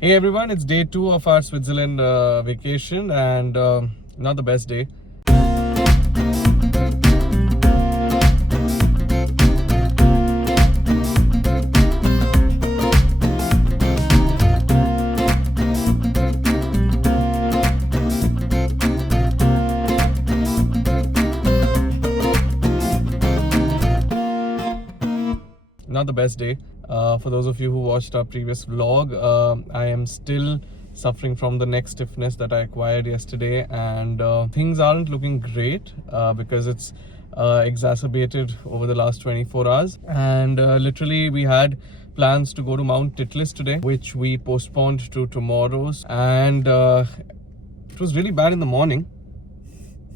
Hey everyone, it's day 2 of our Switzerland vacation and not the best day. Not the best day. For those of you who watched our previous vlog, I am still suffering from the neck stiffness that I acquired yesterday, and things aren't looking great because it's exacerbated over the last 24 hours. And literally, we had plans to go to Mount Titlis today, which we postponed to tomorrow's, and it was really bad in the morning.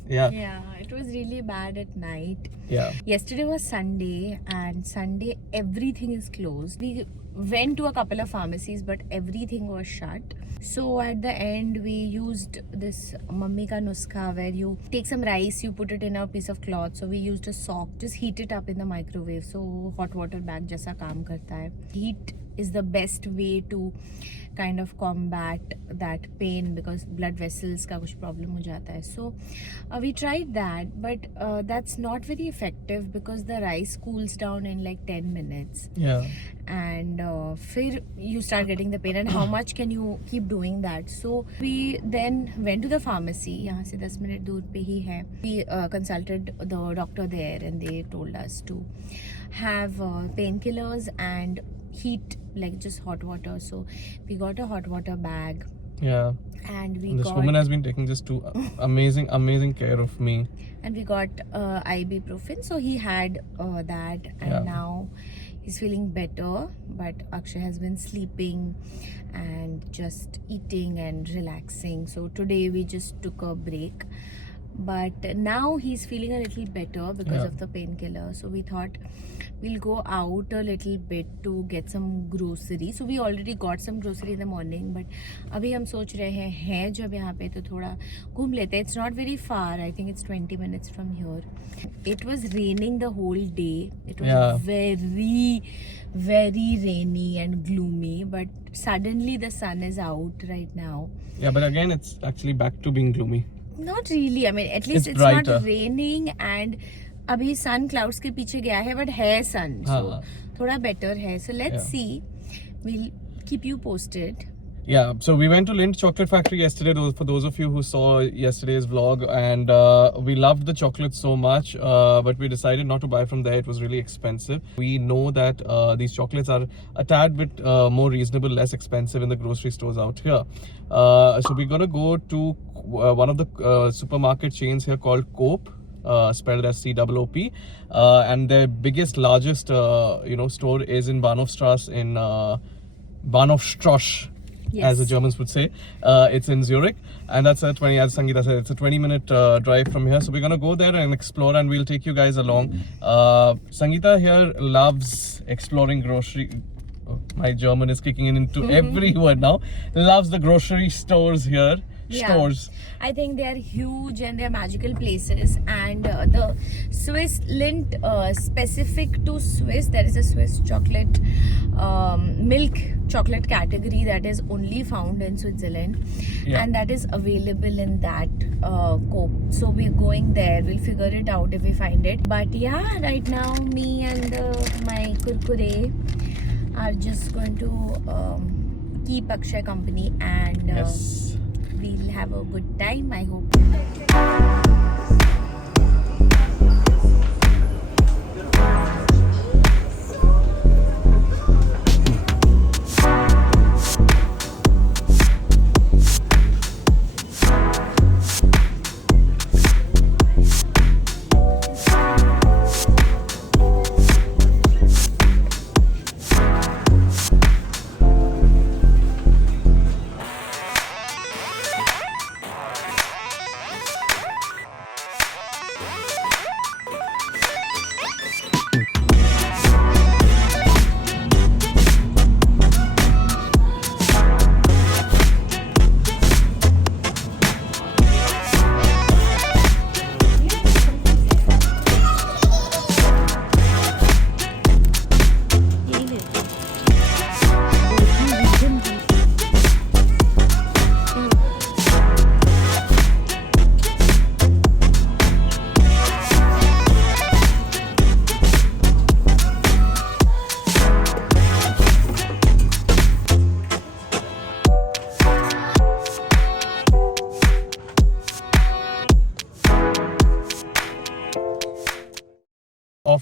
Yeah, it was really bad at night. Yeah. Yesterday was Sunday, and Sunday everything is closed. We went to a couple of pharmacies, but everything was shut. So at the end, we used this mummy ka nuskha where you take some rice, you put it in a piece of cloth. So we used a sock, just heat it up in the microwave. So hot water bag jaisa kaam karta hai. Heat is the best way to kind of combat that pain because blood vessels ka kuch problem ho jata hai. So we tried that, but that's not very effective because the rice cools down in like 10 minutes. Yeah. And फिर you start getting the pain, and how much can you keep doing that? So we then went to the pharmacy. यहाँ से 10 minute दूर पे ही है. We consulted the doctor there, and they told us to have painkillers and heat, like just hot water. So we got a hot water bag. Yeah. And we This got woman has been taking just two amazing care of me. And we got ibuprofen. So he had that, and now he's feeling better. But Akshay has been sleeping and just eating and relaxing. So today we just took a break. But now he's feeling a little better because of the painkiller. So we thought we'll go out a little bit to get some grocery. So we already got some grocery in the morning, but अभी हम सोच रहे हैं जब यहाँ पे तो थोड़ा घूम लेते हैं. It's not very far. I think it's 20 minutes from here. It was raining the whole day. It was very rainy and gloomy, but suddenly the sun is out right now. Yeah, but again, it's actually back to being gloomy. Not really. I mean, at least it's not raining, and अभी sun clouds के पीछे गया है, but है sun, so थोड़ा better है. So let's see. We'll keep you posted. Yeah, so we went to Lindt Chocolate Factory yesterday, for those of you who saw yesterday's vlog, and we loved the chocolate so much, but we decided not to buy from there. It was really expensive. We know that these chocolates are a tad bit more reasonable, less expensive in the grocery stores out here. So we're gonna go to one of the supermarket chains here called Coop. Spelled as COOP, and their largest store is in Bahnhofstrasse in Bahnhofstrasse, as the Germans would say. It's in Zurich, and that's as Sangeeta said, it's a 20-minute drive from here. So we're gonna go there and explore, and we'll take you guys along. Sangeeta here loves exploring grocery. My German is kicking into every word now. Loves the grocery stores here. Stores. I think they are huge and they are magical places, and the Swiss Lindt, specific to Swiss, there is a Swiss chocolate milk chocolate category that is only found in Switzerland, and that is available in that Coop. So we're going there. We'll figure it out if we find it. But yeah, right now me and my kurkure are just going to keep Akshay company, and we'll have a good time, I hope.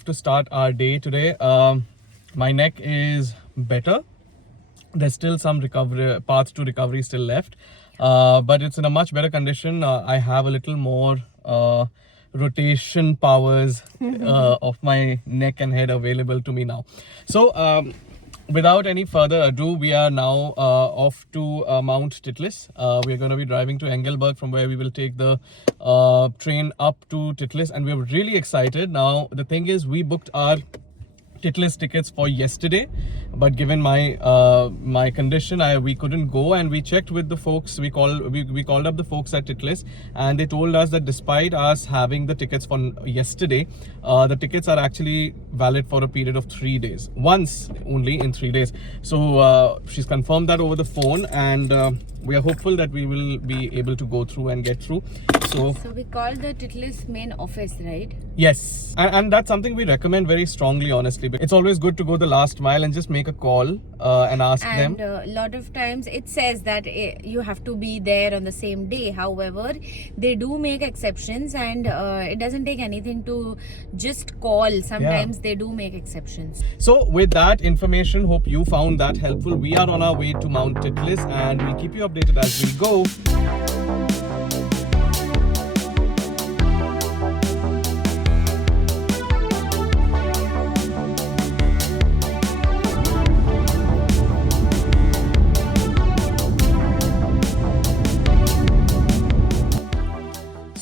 off to start our day today. My neck is better. There's still some recovery path to recovery still left, but it's in a much better condition. I have a little more rotation powers of my neck and head available to me now. So without any further ado, we are now off to Mount Titlis. We are going to be driving to Engelberg, from where we will take the train up to Titlis, and we're really excited. Now the thing is, we booked our Titlis tickets for yesterday, but given my my condition, we couldn't go, and we checked with the folks. We called up the folks at Titlis, and they told us that despite us having the tickets for yesterday, the tickets are actually valid for a period of 3 days, once only in 3 days. So she's confirmed that over the phone, and we are hopeful that we will be able to go through and get through. So we called the Titlis main office, right? Yes, and that's something we recommend very strongly, honestly. It's always good to go the last mile and just make a call and ask them. And a lot of times it says that you have to be there on the same day. However, they do make exceptions, and it doesn't take anything to just call. Sometimes they do make exceptions. So with that information, hope you found that helpful. We are on our way to Mount Titlis, and we'll keep you updated as we go.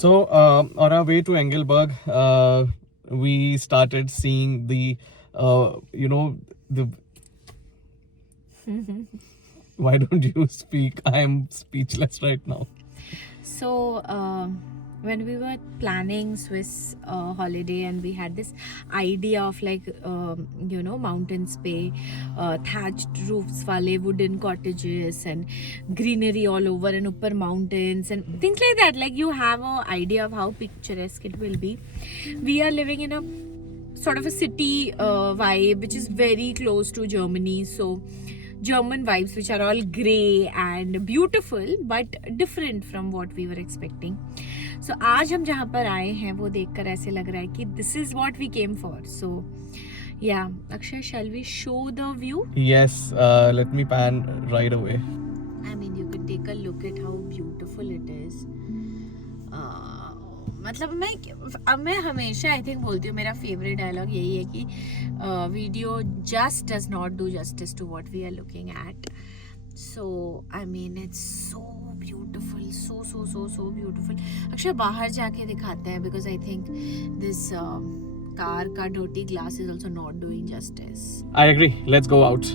So on our way to Engelberg, we started seeing the, the. Why don't you speak? I am speechless right now. So when we were planning Swiss holiday, and we had this idea of like mountains bay, thatched roofs wale wooden cottages and greenery all over, and upper mountains and things like that. Like, you have an idea of how picturesque it will be. We are living in a sort of a city vibe, which is very close to Germany. So German vibes, which are all grey and beautiful, but different from what we were expecting. So आज हम जहाँ पर आए हैं वो देखकर ऐसे लग रहा है कि this is what we came for. So yeah, Akshay, shall we show the view? Yes, let me pan right away. I mean, you could take a look at how beautiful it is. मतलब मैं हमेशा I think बोलती हूँ, मेरा favourite dialogue यही है कि video just does not do justice to what we are looking at. So I mean it's so beautiful, so beautiful. Akshay बाहर जाके दिखाते हैं, because I think this car का dirty glass is also not doing justice. I agree. Let's go out.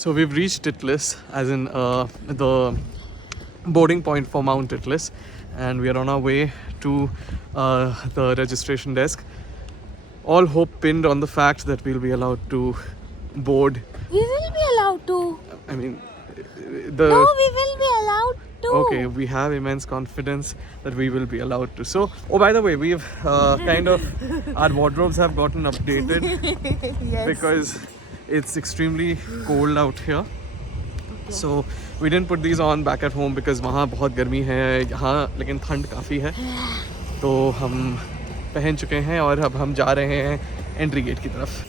So we've reached Titlis, as in the boarding point for Mount Titlis, and we are on our way to the registration desk. All hope pinned on the fact that we'll be allowed to board. We will be allowed to. I mean, the No, we will be allowed to. okay, we have immense confidence that we will be allowed to. So, oh, by the way, we've kind of our wardrobes have gotten updated Yes. because it's extremely cold out here. So we didn't put these on back at home because वहाँ बहुत गर्मी है, यहाँ लेकिन ठंड काफ़ी है. तो हम पहन चुके हैं और अब हम जा रहे हैं एंट्री गेट की तरफ.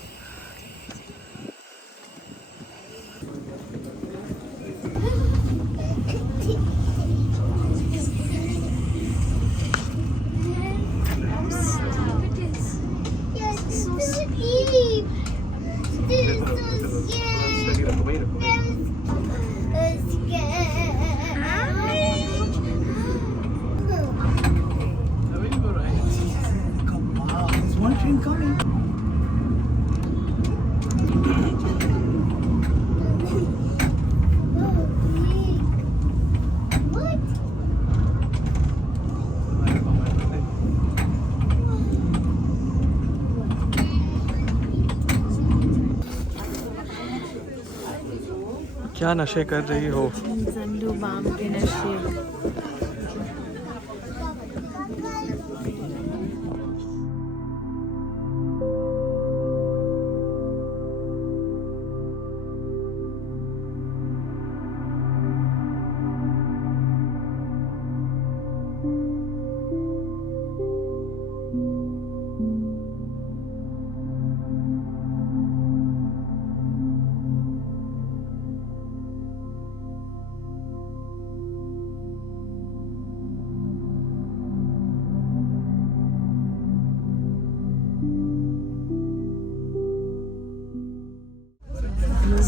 क्या नशे कर रही हो? Zandu Bam के नशे.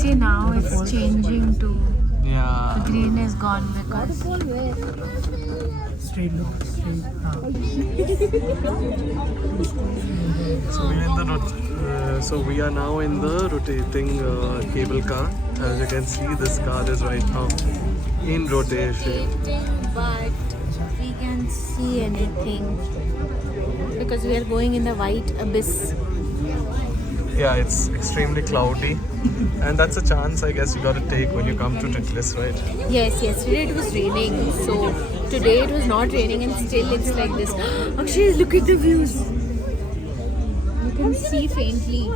See, now it's changing to Yeah. green is gone because Straight look, straight. So we are now in the rotating cable car. As you can see, this car is right now in rotation. but we can't see anything because we are going in the white abyss. Yeah, it's extremely cloudy, and that's a chance I guess you got to take when you come to Titlis, right? Yes, yesterday it was raining, so today it was not raining and still it's like this. Akshay, look at the views. You can see faintly.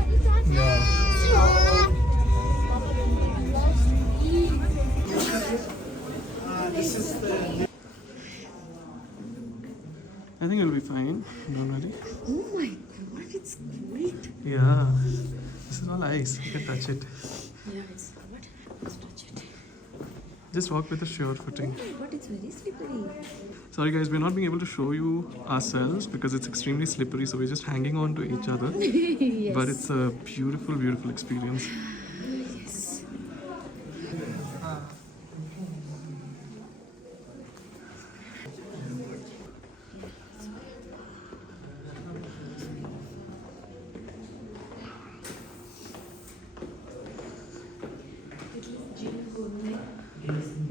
I think it'll be fine. Don't worry. Oh my god, it's great. Yeah, this is all ice. You can touch it. Yeah, it's what? Let's touch it. Just walk with a sure footing. But it's very slippery. Sorry guys, we're not being able to show you ourselves because it's extremely slippery, so we're just hanging on to each other. Yes. But it's a beautiful, beautiful experience. Yes.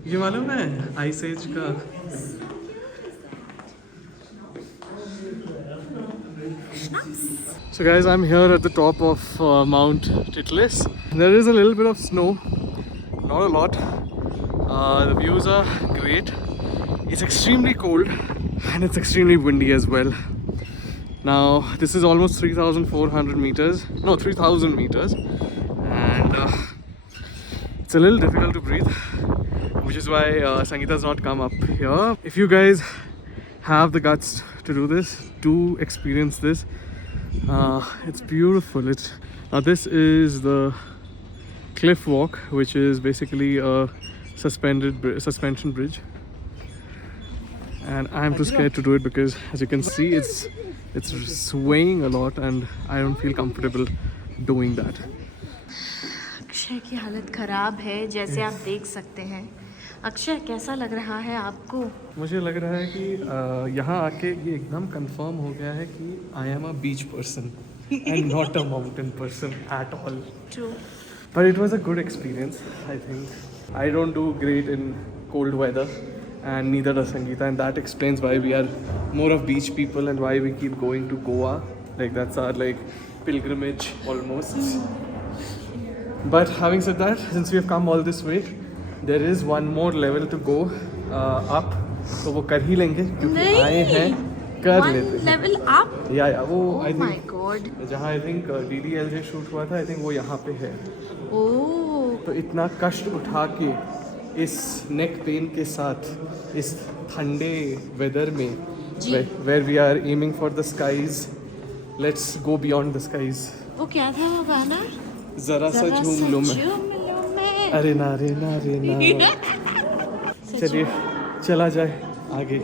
ये मालूम है ice as का So guys, I'm here at the top of Mount Titlis. There is a little bit of snow, not a lot. The views are great. It's extremely cold and it's extremely windy as well. Now this is almost 3,400 meters, no 3,000 meters, and it's a little difficult to breathe, which is why Sangeeta's not come up here. If you guys have the guts to do this, do experience this. It's beautiful. Now this is the cliff walk, which is basically a suspension bridge, and I'm too scared to do it because, as you can see, it's swaying a lot, and I don't feel comfortable doing that. Akshay की हालत खराब है, जैसे आप देख सकते हैं. अक्षय, कैसा लग रहा है आपको? मुझे लग रहा है कि यहाँ आके ये एकदम कंफर्म हो गया है कि I am a beach person and not a mountain person at all. True. But it was a good experience, I think. I don't do great in cold weather, and neither does Sangeeta, and that explains why we are more of beach people and why we keep going to Goa. Like that's our pilgrimage almost. But having said that, since we have come all this way, there is one more level to go up, तो वो कर ही लेंगे क्योंकि आए हैं कर लेते हैं. Level up. या वो ओह आई माय थिंक गॉड. जहाँ आई थिंक DDLJ शूट हुआ था, आई थिंक वो यहाँ पे है. ओह. तो इतना कष्ट उठा के इस नेक पेन के साथ इस ठंडे वेदर में जी. Where we are aiming for the skies, let's go beyond the skies. वो क्या था वो गाना? जरा सा झूम लूं मैं. अरे ना रे ना रे ना. चलिए चला जाए आगे.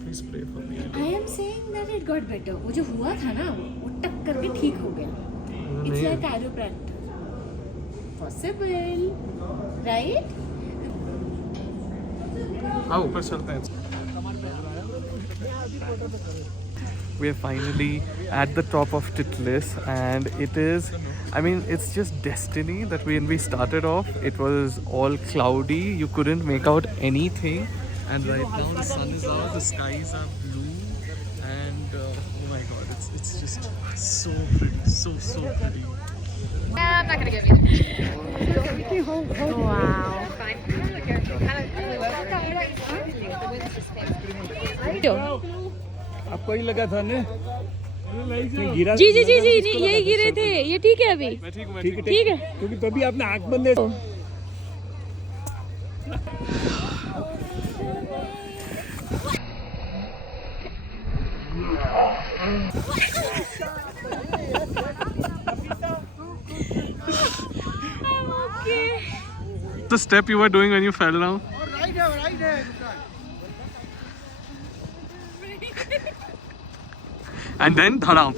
Please pray for me. I am saying that it got better. वो जो हुआ था ना वो टक करके ठीक हो गया. It's like chiropractor. Possible, right? हाँ ऊपर चलते हैं. We are finally at the top of Titlis, and it is, I mean, it's just destiny that when we started off, it was all cloudy. You couldn't make out anything, and right now the sun is out, the skies are blue, and oh my God, it's just so pretty, so pretty. I'm not gonna give you. Wow. आपको ही लगा था ना? गिरा जी जी जी जी नहीं, यही गिरे थे. ये ठीक है अभी. मैं ठीक हूँ, ठीक है. क्योंकि तभी आपने आंख बंद है. The step you were doing when you fell down. And then धड़ाम. ओह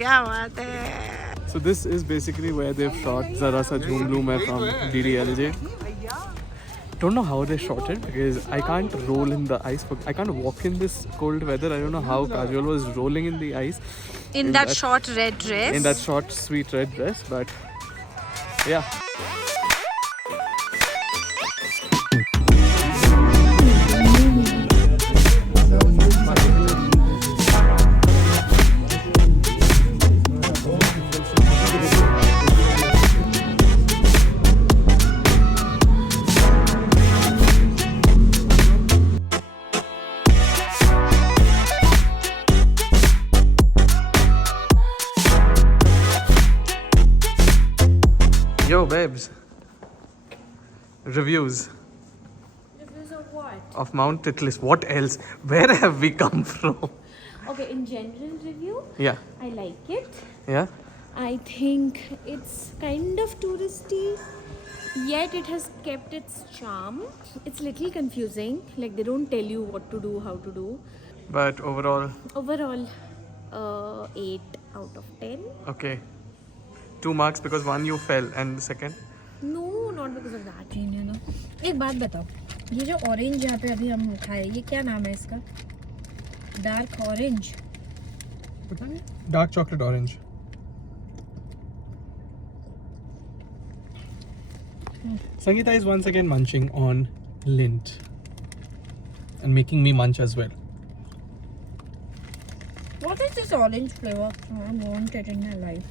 क्या बात है. So this is basically where they've shot Zara Sa Jhoom Loo Main from DDLJ. Don't know how they shot it because I can't roll in the ice. I can't walk in this cold weather. I don't know how Kajol was rolling in the ice. In that short red dress. In that short sweet red dress, but yeah. Yo, babes. Reviews. Reviews of what? Of Mount Titlis. What else? Where have we come from? Okay, in general review, Yeah. I like it. Yeah. I think it's kind of touristy, yet it has kept its charm. It's little confusing, like they don't tell you what to do, how to do. But overall, Overall, 8 out of 10. okay. 2 marks because one you fell and the second. No, not because of that. You know. एक बात बताओ, ये जो orange यहाँ पे अभी हम खाए, ये क्या नाम है इसका? Dark orange. Dark chocolate orange. Sangeeta is once again munching on lint and making me munch as well. What is this orange flavor? I want it in my life.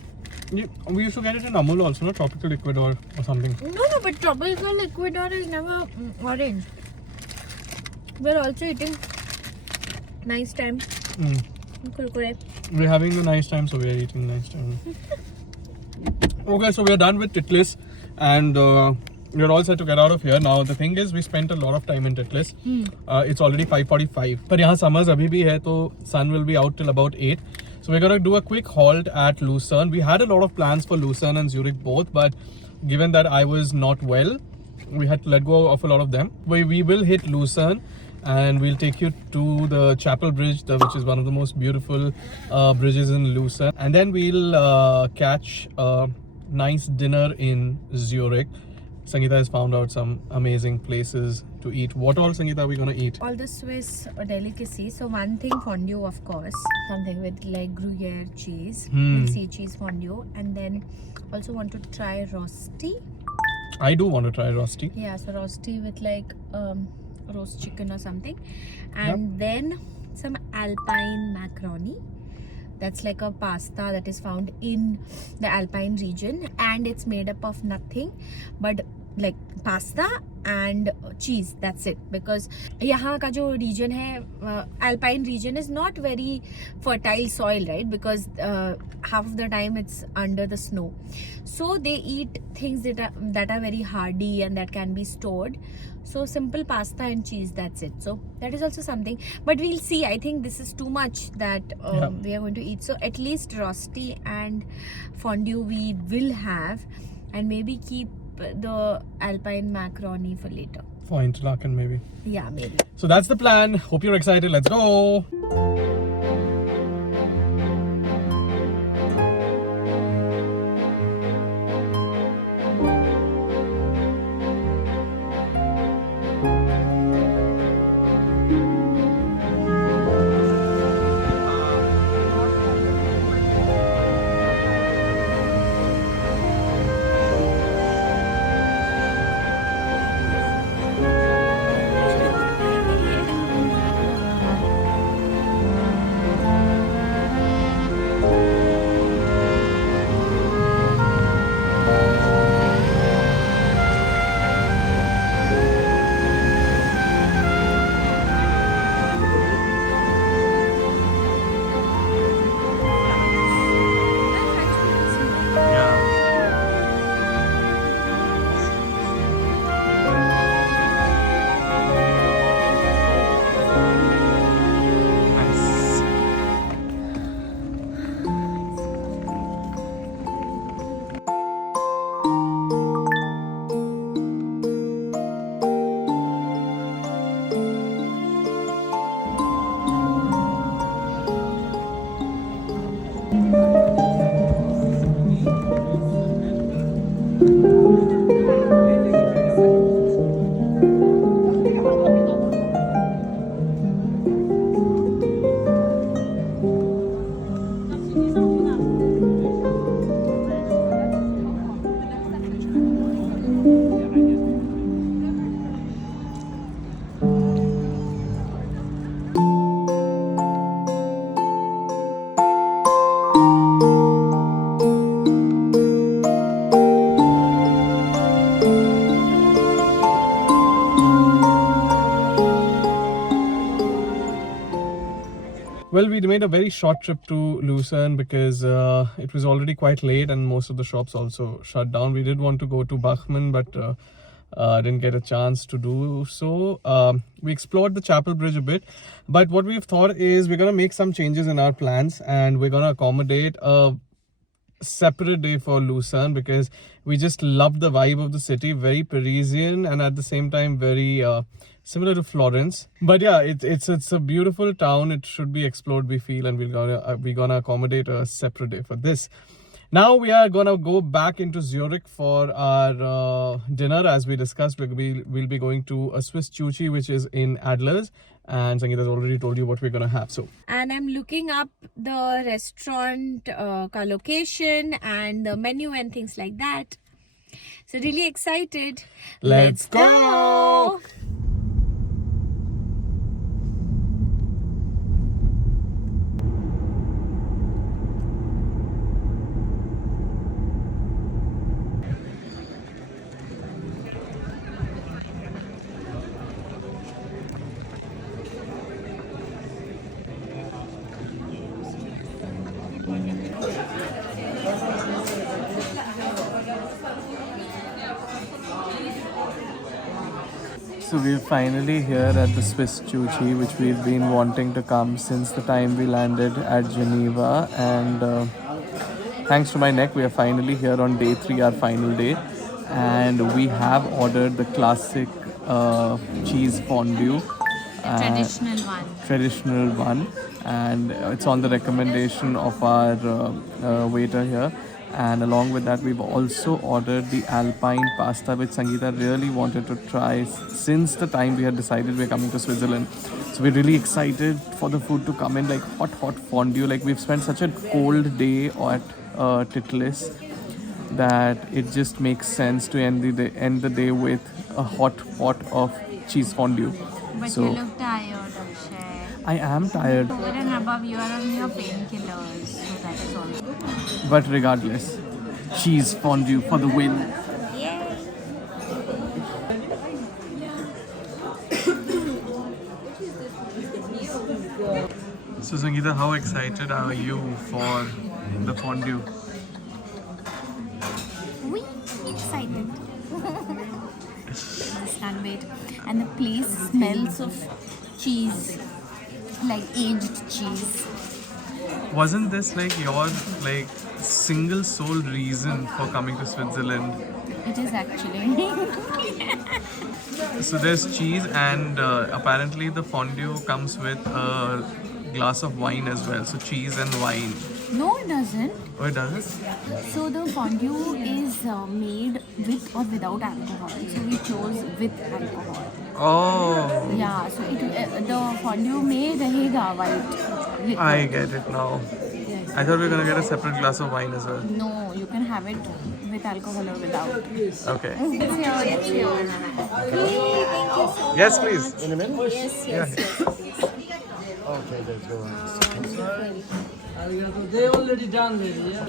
We used to get it in Amul also, no? Tropical Ecuador or something. No, but tropical Ecuador is never orange. We're also eating nice time. Kurkure. We're having a nice time, so we are eating nice time. Okay, so we are done with Titlis and we're all set to get out of here. Now, the thing is, we spent a lot of time in Titlis. It's already 5:45. But यहाँ summers अभी भी है, तो sun will be out till about 8. So we're gonna do a quick halt at Lucerne. We had a lot of plans for Lucerne and Zurich both, but given that I was not well, we had to let go of a lot of them. We will hit Lucerne and we'll take you to the Chapel Bridge, which is one of the most beautiful bridges in Lucerne. And then we'll catch a nice dinner in Zurich. Sangeeta has found out some amazing places to eat. What all, Sangeeta, are we gonna eat? All the Swiss delicacies. So one thing, fondue, of course, something with like Gruyere cheese, we'll see cheese fondue, and then also want to try rosti. I do want to try rosti. Yeah, so rosti with like roast chicken or something, and then some alpine macaroni. That's like a pasta that is found in the Alpine region, and it's made up of nothing but like pasta and cheese. That's it. Because यहाँ का जो region है, Alpine region is not very fertile soil, right? Because half of the time it's under the snow, so they eat things that are very hardy and that can be stored. So simple pasta and cheese, that's it. So that is also something, but we'll see. I think this is too much that we are going to eat. So at least rosti and fondue we will have, and maybe keep the alpine macaroni for later. For Interlaken, maybe. Yeah, maybe. So that's the plan. Hope you're excited. Let's go. Well, we made a very short trip to Lucerne because it was already quite late and most of the shops also shut down. We did want to go to Bachmann, but didn't get a chance to do so. We explored the Chapel Bridge a bit, but what we've thought is we're going to make some changes in our plans, and we're going to accommodate a separate day for Lucerne because we just love the vibe of the city, very Parisian and at the same time very similar to Florence. But yeah, it's a beautiful town. It should be explored, we feel, and we're gonna accommodate a separate day for this. Now we are gonna go back into Zurich for our dinner. As we discussed, we'll be going to a Swiss Chuchi, which is in Adler's, and Sangeeta's already told you what we're gonna have. So, And I'm looking up the restaurant ka location and the menu and things like that. So really excited. Let's go! So we're finally here at the Swiss Chuchi, which we've been wanting to come since the time we landed at Geneva. And thanks to my neck, we are finally here on day 3, our final day. And we have ordered the classic cheese fondue. Traditional one. And it's on the recommendation of our waiter here. And along with that, we've also ordered the Alpine pasta, which Sangeeta really wanted to try since the time we had decided we're coming to Switzerland. So we're really excited for the food to come in, like hot, hot fondue. Like we've spent such a cold day at Titlis that it just makes sense to end the day with a hot pot of cheese fondue. But So you look tired, Akshay. I am tired, Over and above, you are on your painkillers, so that is also. but regardless, cheese fondue for the win. So Sangeeta, how excited are you for the fondue? We excited. Just can't wait. And the place smells of cheese, like aged cheese. Wasn't this like your single sole reason for coming to Switzerland? It is actually. So there's cheese and apparently the fondue comes with a glass of wine as well. So cheese and wine. No, it doesn't. Oh, it does? So the fondue is made with or without alcohol. So we chose with alcohol. Oh, Yeah, so the fondue में रहेगा white. I get it now. Yes. I thought we were gonna get a separate glass of wine as well. No, you can have it with alcohol or without. Okay. It's yours. It's yours. Thank you so much. Yes, please. Yes. Okay, let's go on. They already done it, yeah?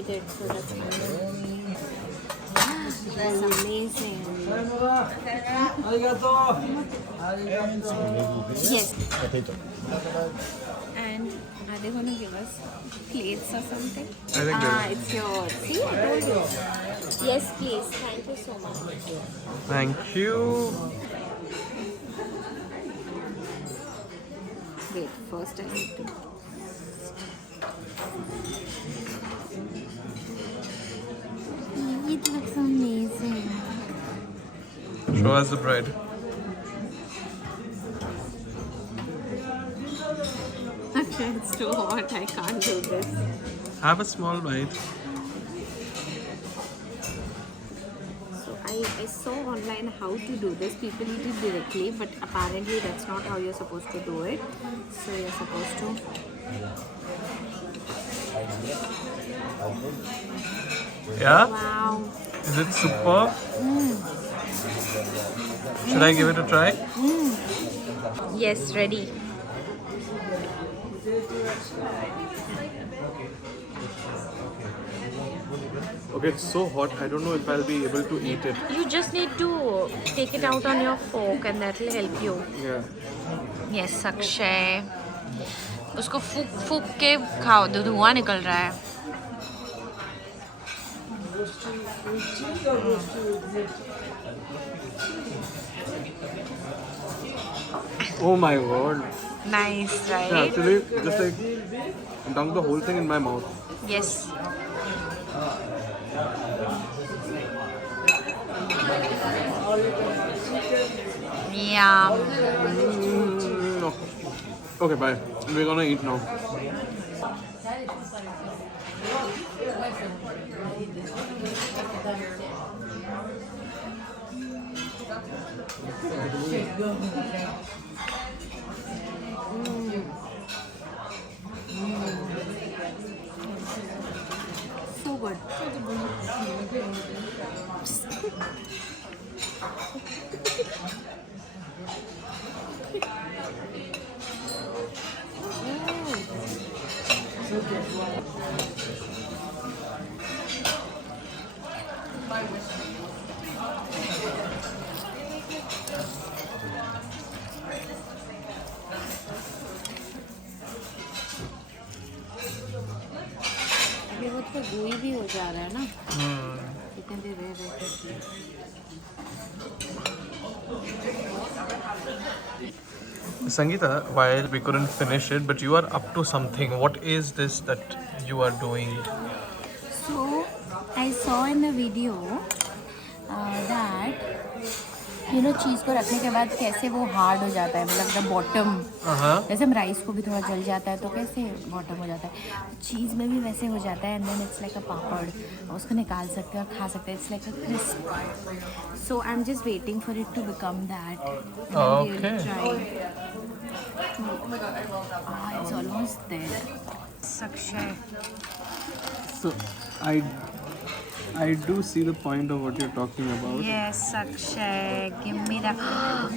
That's amazing. Arigato. Yes. Potato. And are they going to give us plates or something? I think there is. It's yours. See, I told you. Yes, please. Thank you so much. Thank you. Wait, first I need to. It looks amazing. Show us the bread. Okay, it's too hot. I can't do this. Have a small bite. So I saw online how to do this. People eat it directly, but apparently that's not how you're supposed to do it. So you're supposed to. Yeah? Wow. Is it super? Should I give it a try? Yes, ready. Okay, it's so hot. I don't know if I'll be able to eat it. You just need to take it out on your fork and that will help you. Yeah. Yes, Akshay. उसको फूक फूक के खाओ, धुआं निकल रहा है. Oh my god. Nice, Yeah, right? actually, just like dunk the whole thing in my mouth. Yes. Yum. No. Okay, bye. We're gonna eat now. So good. अभी वो तो गोई भी हो जा रहा है ना कितने देर रह रहे Sangeeta, while we couldn't finish it, but you are up to something. What is this that you are doing? So I saw in the video that you know चीज़ को रखने के बाद कैसे वो हार्ड हो जाता है, मतलब द बॉटम, जैसे हम राइस को भी थोड़ा जल जाता है तो कैसे बॉटम हो जाता है, चीज़ में भी वैसे हो जाता है। And then it's like a papad, उसको निकाल सकते हैं और खा सकते हैं। It's like a crisp. So I am just waiting for it to become that. Okay. It's almost there. Sakshay. So I do see the point of what you're talking about. Yes, Sakshay. Give me that.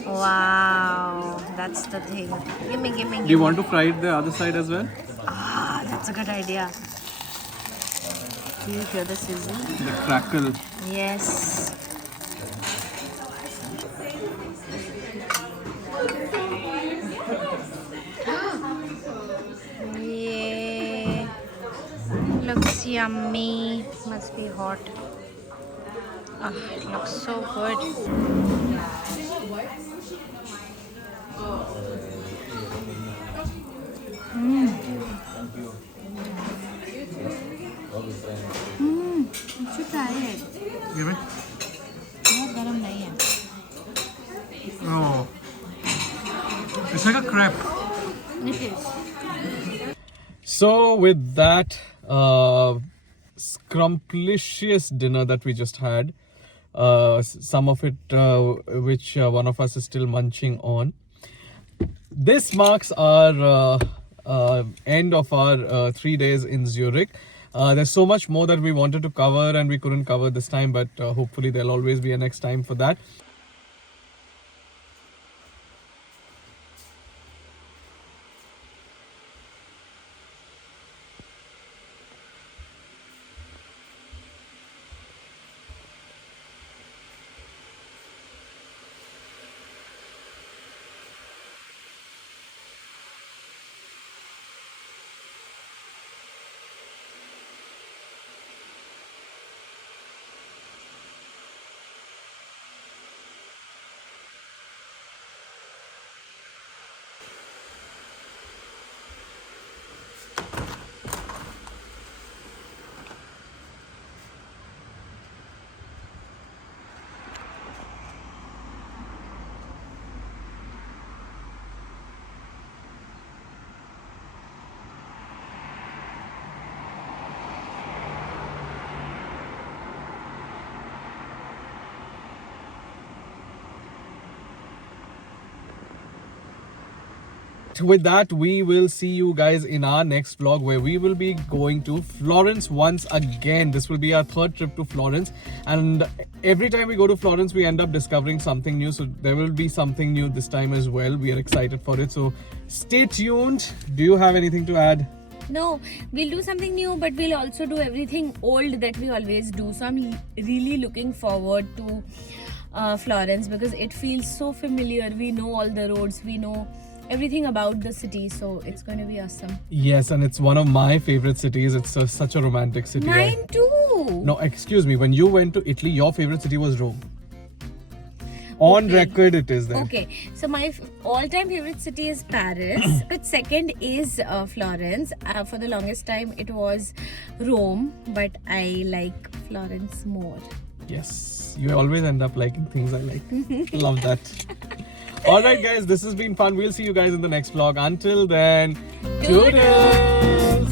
Wow, that's the thing. Give me. Do you want to fry it the other side as well? Ah, that's a good idea. Do you hear the sizzle? The crackle. Yes. Yeah. Looks yummy. Must be hot. Ah, it looks so good. You should try it. Give me. बहुत गरम नहीं है. Oh. It's like a crepe. It is. So with that scrumptious dinner that we just had, some of it which one of us is still munching on, this marks our end of our 3 days in Zurich. There's so much more that we wanted to cover and we couldn't cover this time, but hopefully there'll always be a next time for that. With that, we will see you guys in our next vlog where we will be going to Florence once again. This will be our third trip to Florence, and every time we go to Florence we end up discovering something new, so there will be something new this time as well. We are excited for it, so stay tuned. Do you have anything to add? No, we'll do something new, but we'll also do everything old that we always do. So I'm really looking forward to Florence because it feels so familiar. We know all the roads, we know everything about the city, so it's going to be awesome. Yes, and it's one of my favorite cities. It's such a romantic city. Mine too. No, excuse me. When you went to Italy, your favorite city was Rome. On Okay. record, it is there. Okay, so my all-time favorite city is Paris. But second is Florence. For the longest time, it was Rome, but I like Florence more. Yes, you always end up liking things I like. Love that. Alright guys, this has been fun. We'll see you guys in the next vlog. Until then, toodles!